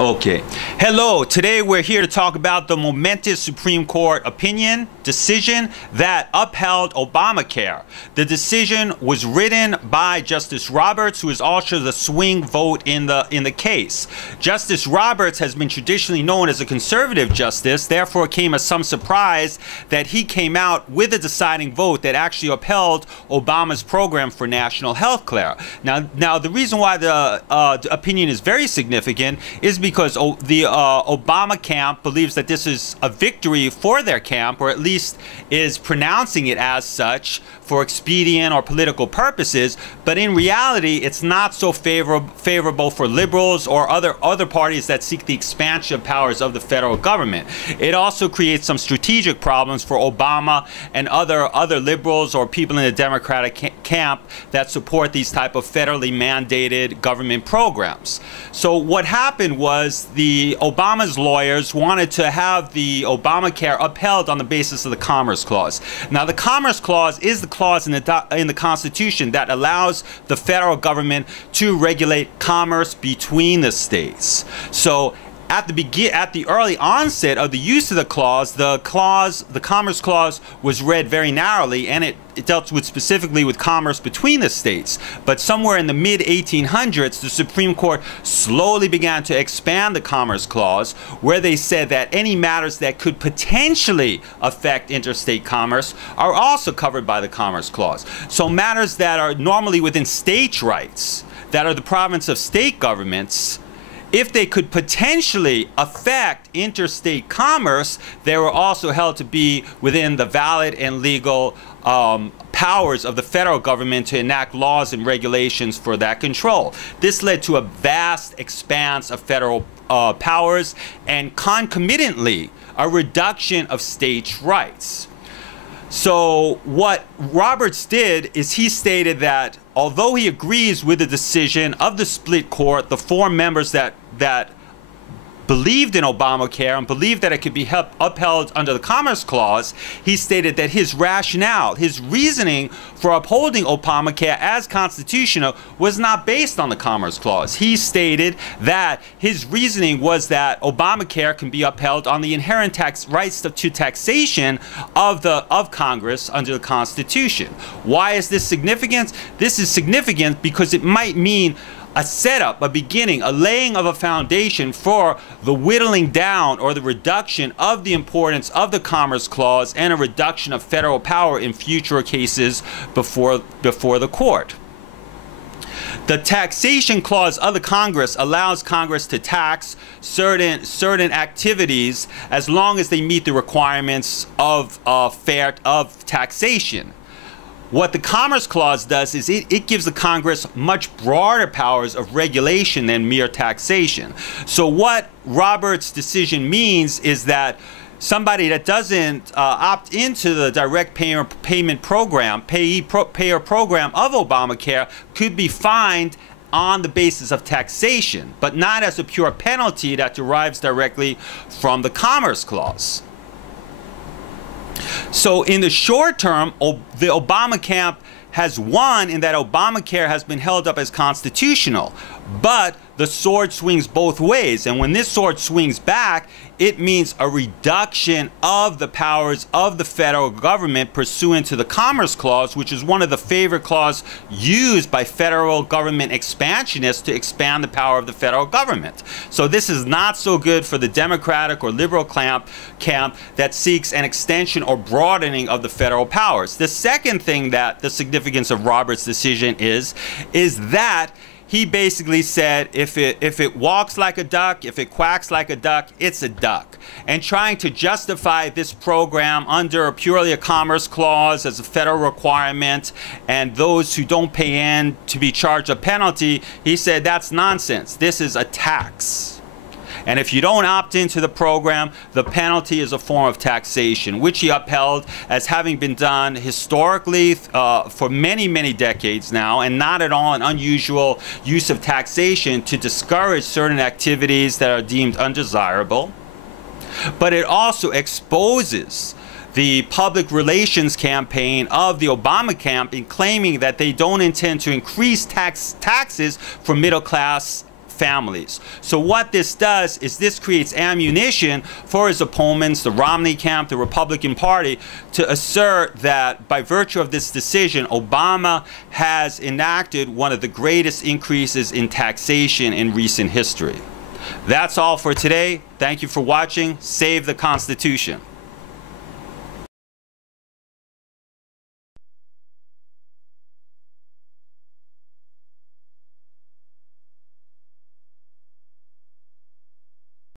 Okay. Hello. Today we're here to talk about the momentous Supreme Court decision that upheld Obamacare. The decision was written by Justice Roberts, who is also the swing vote in the case. Justice Roberts has been traditionally known as a conservative justice, therefore it came as some surprise that he came out with a deciding vote that actually upheld Obama's program for national health care. Now the reason why the opinion is very significant is because the Obama camp believes that this is a victory for their camp, or at least is pronouncing it as such for expedient or political purposes, but in reality it's not so favorable for liberals or other parties that seek the expansion of powers of the federal government. It also creates some strategic problems for Obama and other liberals or people in the Democratic camp that support these type of federally mandated government programs. So what happened was Obama's lawyers wanted to have the Obamacare upheld on the basis of the Commerce Clause. Now, the Commerce Clause is the clause in the Constitution that allows the federal government to regulate commerce between the states. So at the early onset of the use of the Commerce Clause was read very narrowly, and it dealt specifically with commerce between the states. But somewhere in the mid-1800s, the Supreme Court slowly began to expand the Commerce Clause, where they said that any matters that could potentially affect interstate commerce are also covered by the Commerce Clause. So matters that are normally within states' rights, that are the province of state governments, if they could potentially affect interstate commerce, they were also held to be within the valid and legal powers of the federal government to enact laws and regulations for that control. This led to a vast expanse of federal powers and concomitantly a reduction of states' rights. So what Roberts did is he stated that although he agrees with the decision of the split court, the four members that believed in Obamacare and believed that it could be upheld under the Commerce Clause, he stated that his rationale, his reasoning for upholding Obamacare as constitutional was not based on the Commerce Clause. He stated that his reasoning was that Obamacare can be upheld on the inherent rights to taxation of Congress under the Constitution. Why is this significant? This is significant because it might mean a setup, a beginning, a laying of a foundation for the whittling down or the reduction of the importance of the Commerce Clause and a reduction of federal power in future cases before the court. The Taxation Clause of the Congress allows Congress to tax certain activities as long as they meet the requirements of taxation. What the Commerce Clause does is it gives the Congress much broader powers of regulation than mere taxation. So what Roberts' decision means is that somebody that doesn't opt into the direct payment program, payer program of Obamacare could be fined on the basis of taxation, but not as a pure penalty that derives directly from the Commerce Clause. So in the short term, the Obama camp has won in that Obamacare has been held up as constitutional, but the sword swings both ways, and when this sword swings back, it means a reduction of the powers of the federal government pursuant to the Commerce Clause, which is one of the favorite clauses used by federal government expansionists to expand the power of the federal government. So this is not so good for the Democratic or liberal camp that seeks an extension or broadening of the federal powers. The second thing that the significance of Roberts' decision is that he basically said if it walks like a duck, if it quacks like a duck, it's a duck. And trying to justify this program under purely a Commerce Clause as a federal requirement and those who don't pay in to be charged a penalty, he said that's nonsense. This is a tax. And if you don't opt into the program, the penalty is a form of taxation, which he upheld as having been done historically for many, many decades now, and not at all an unusual use of taxation to discourage certain activities that are deemed undesirable. But it also exposes the public relations campaign of the Obama camp in claiming that they don't intend to increase taxes for middle-class families. So what this does is this creates ammunition for his opponents, the Romney camp, the Republican Party, to assert that by virtue of this decision, Obama has enacted one of the greatest increases in taxation in recent history. That's all for today. Thank you for watching. Save the Constitution.